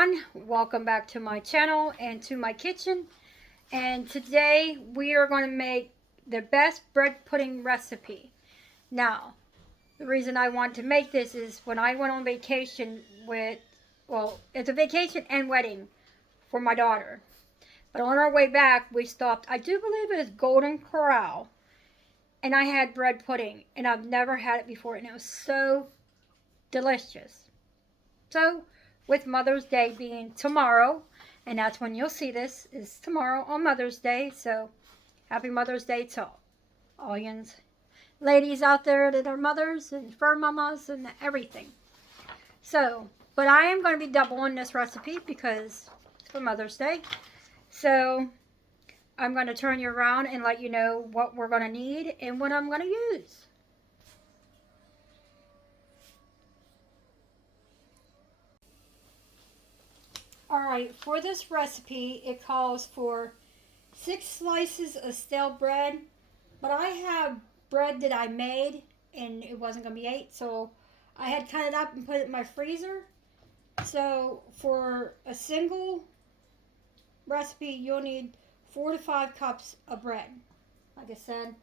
everyone, welcome back to my channel and to my kitchen. And today we are going to make the best bread pudding recipe. Now, the reason I want to make this is when I went on vacation it's a vacation and wedding for my daughter. But on our way back we stopped, I do believe it is Golden Corral, and I had bread pudding and I've never had it before and it was so delicious. So, with Mother's Day being tomorrow, and that's when you'll see this, is tomorrow on Mother's Day. So, happy Mother's Day to all you ladies out there that are mothers and fur mamas and everything. So, but I am going to be doubling this recipe because it's for Mother's Day. So, I'm going to turn you around and let you know what we're going to need and what I'm going to use. Alright, for this recipe, it calls for 6 slices of stale bread, but I have bread that I made and it wasn't going to be 8, so I had cut it up and put it in my freezer. So for a single recipe, you'll need 4 to 5 cups of bread. Like I said,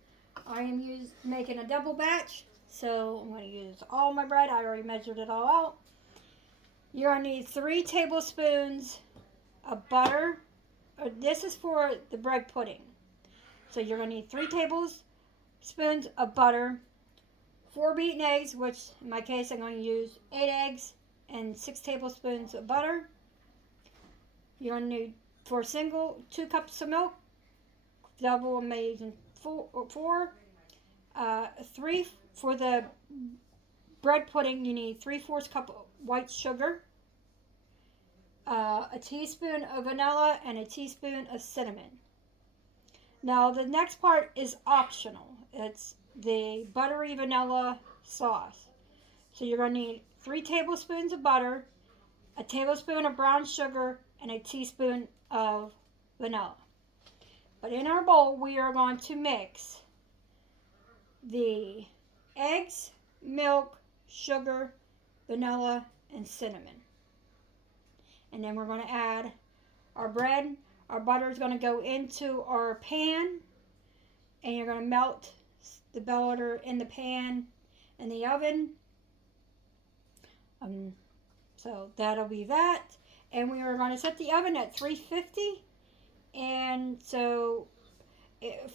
I am making a double batch, so I'm going to use all my bread. I already measured it all out. You're going to need 3 tablespoons of butter. This is for the bread pudding. So you're going to need 3 tablespoons of butter, 4 beaten eggs, which in my case I'm going to use 8 eggs and 6 tablespoons of butter. You're going to need, for a single, 2 cups of milk, double amazing 4. 3 for the bread pudding, you need 3/4 cup of white sugar, a teaspoon of vanilla, and a teaspoon of cinnamon. Now the next part is optional. It's the buttery vanilla sauce. So you're going to need 3 tablespoons of butter, a tablespoon of brown sugar, and a teaspoon of vanilla. But in our bowl we are going to mix the eggs, milk, sugar, vanilla, and cinnamon. And then we're going to add our bread. Our butter is going to go into our pan, and you're going to melt the butter in the pan in the oven. So that'll be that. And we are going to set the oven at 350. And so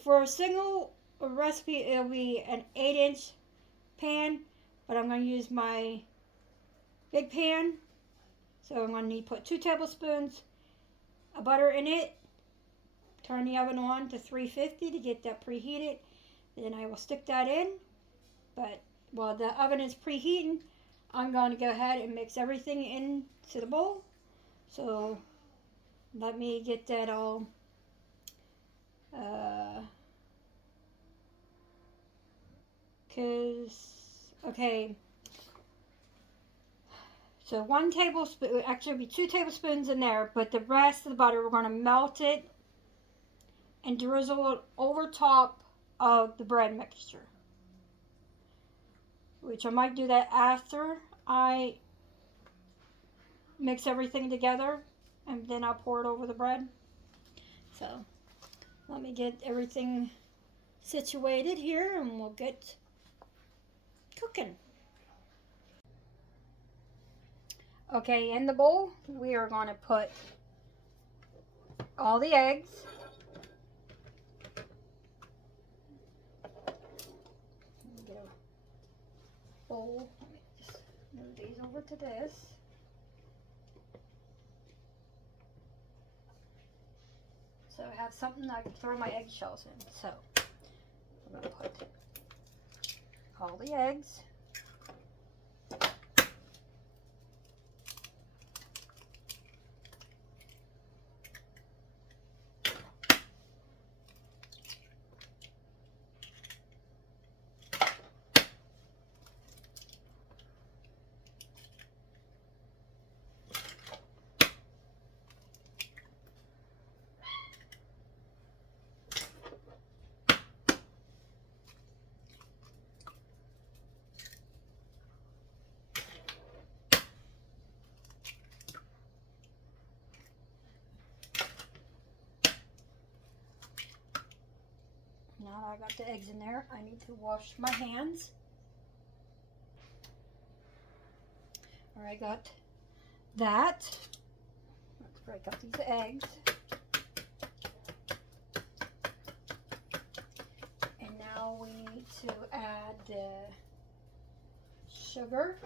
for a single recipe, it'll be an 8-inch pan, but I'm going to use my big pan. So I'm going to need to put 2 tablespoons of butter in it. Turn the oven on to 350 to get that preheated. Then I will stick that in. But while the oven is preheating, I'm going to go ahead and mix everything into the bowl. So let me get that all okay. So 1 tablespoon, actually it'll be 2 tablespoons in there, but the rest of the butter, we're going to melt it and drizzle it over top of the bread mixture. Which I might do that after I mix everything together, and then I'll pour it over the bread. So let me get everything situated here and we'll get cooking. Okay, in the bowl, we are going to put all the eggs. Get a bowl. Let me just move these over to this. So I have something I can throw my eggshells in. So I'm going to put all the eggs. I got the eggs in there. I need to wash my hands. All right, got that. Let's break up these eggs. And now we need to add the sugar.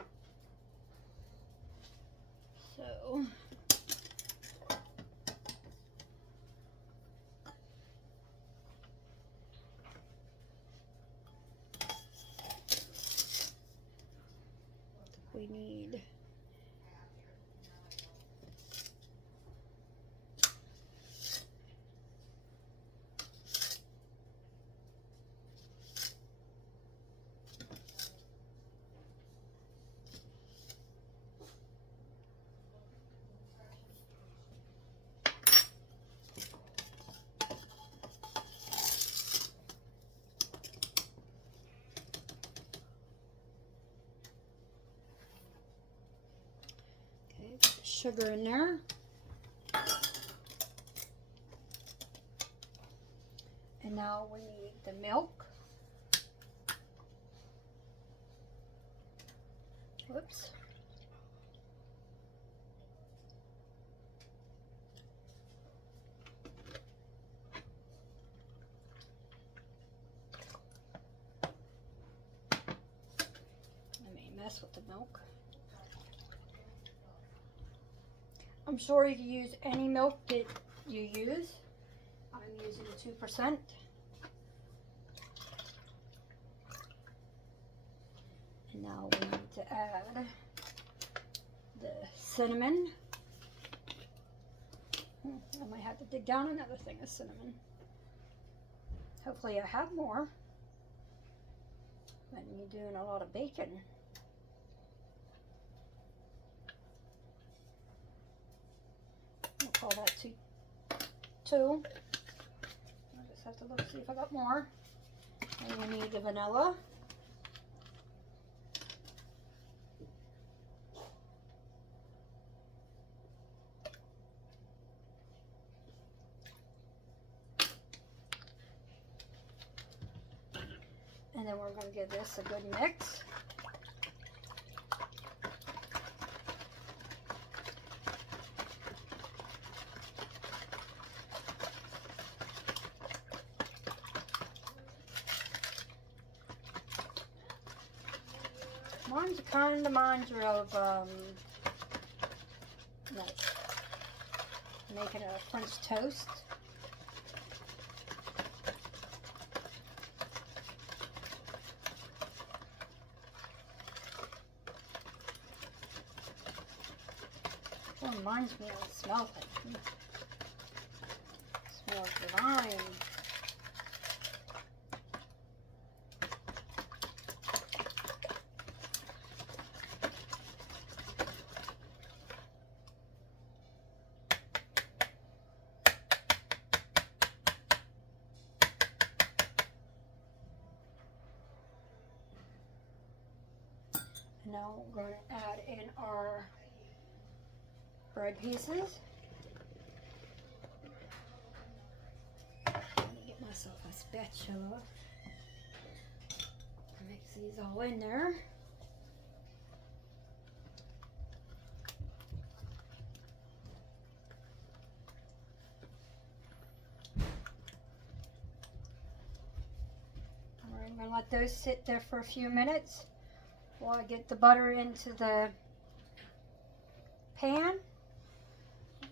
So we need sugar in there. And now we need the milk. Whoops. I may mess with the milk. I'm sure you can use any milk that you use. I'm using 2%. And now we need to add the cinnamon. I might have to dig down another thing of cinnamon. Hopefully I have more. When you're doing a lot of bacon. I'll call that two. I just have to look, see if I got more. And we need the vanilla. And then we're going to give this a good mix. Mine's kind of reminds you of like making a French toast. It reminds me of it smells like. It smells divine. Now we're going to add in our bread pieces. Let me get myself a spatula. Mix these all in there. We're going to let those sit there for a few minutes while I get the butter into the pan.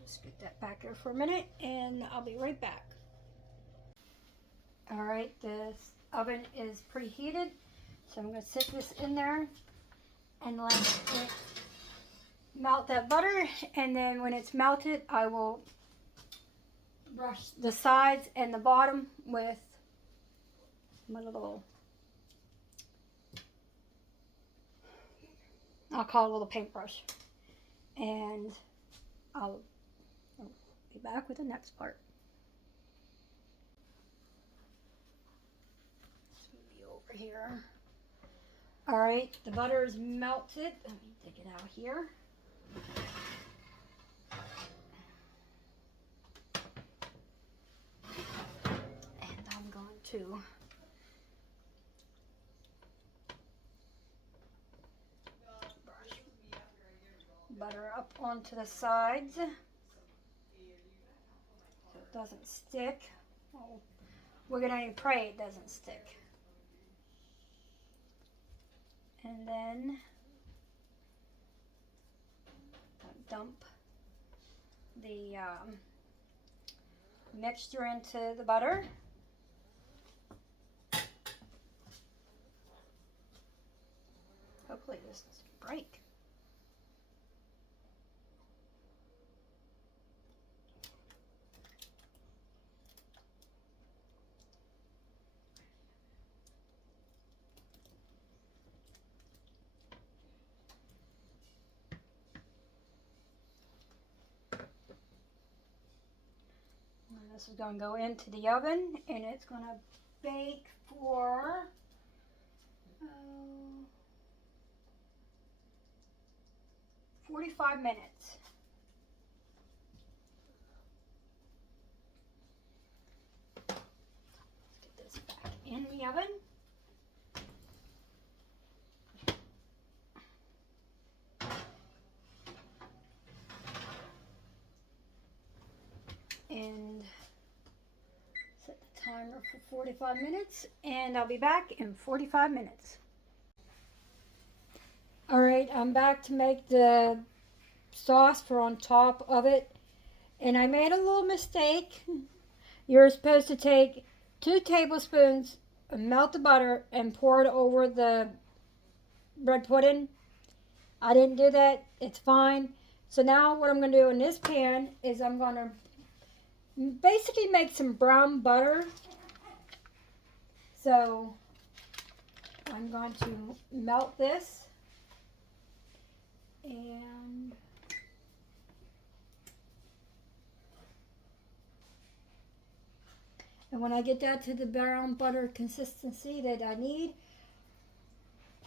Just get that back there for a minute and I'll be right back. Alright, this oven is preheated, so I'm going to sit this in there and let it melt that butter, and then when it's melted I will brush the sides and the bottom with my little, I'll call it a little paintbrush, and I'll be back with the next part. This will be over here. Alright, the butter is melted. Let me take it out here. And I'm going to butter up onto the sides so it doesn't stick. Well, we're gonna pray it doesn't stick. And then dump the mixture into the butter. Hopefully this doesn't break. And this is going to go into the oven, and it's going to bake for 45 minutes. Let's get this back in the oven. And set the timer for 45 minutes, and I'll be back in 45 minutes. Alright, I'm back to make the sauce for on top of it, and I made a little mistake. You're supposed to take 2 tablespoons, melt the butter, and pour it over the bread pudding. I didn't do that. It's fine. So now what I'm going to do in this pan is I'm going to basically make some brown butter. So I'm going to melt this, and when I get that to the brown butter consistency that I need,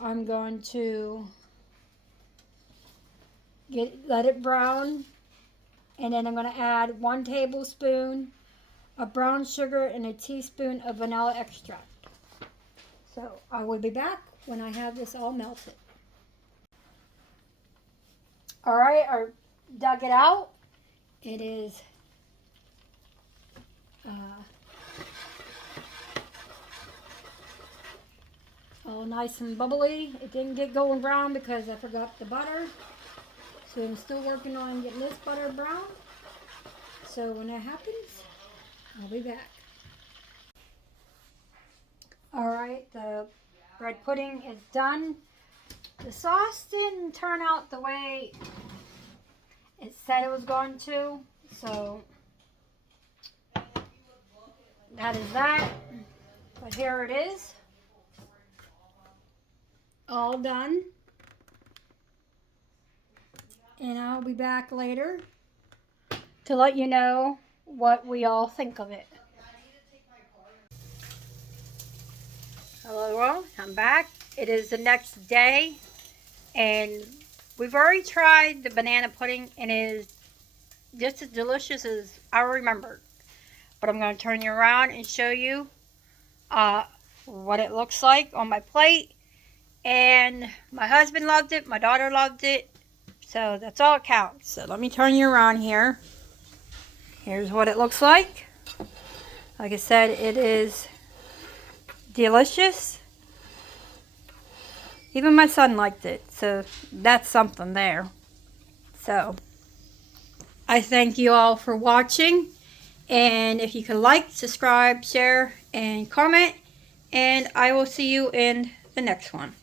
I'm going to let it brown. And then I'm going to add 1 tablespoon of brown sugar and a teaspoon of vanilla extract. So I will be back when I have this all melted. Alright, I dug it out. It is all nice and bubbly. It didn't get golden brown because I forgot the butter. So I'm still working on getting this butter brown. So when that happens, I'll be back. Alright, the bread pudding is done. The sauce didn't turn out the way it said it was going to. So that is that. But here it is. All done. And I'll be back later to let you know what we all think of it. Hello world, I'm back. It is the next day, and we've already tried the banana pudding, and it is just as delicious as I remembered. But I'm going to turn you around and show you what it looks like on my plate. And my husband loved it, my daughter loved it. So that's all it counts. So let me turn you around here. Here's what it looks like. Like I said, it is delicious. Even my son liked it. So that's something there. So I thank you all for watching. And if you could like, subscribe, share, and comment. And I will see you in the next one.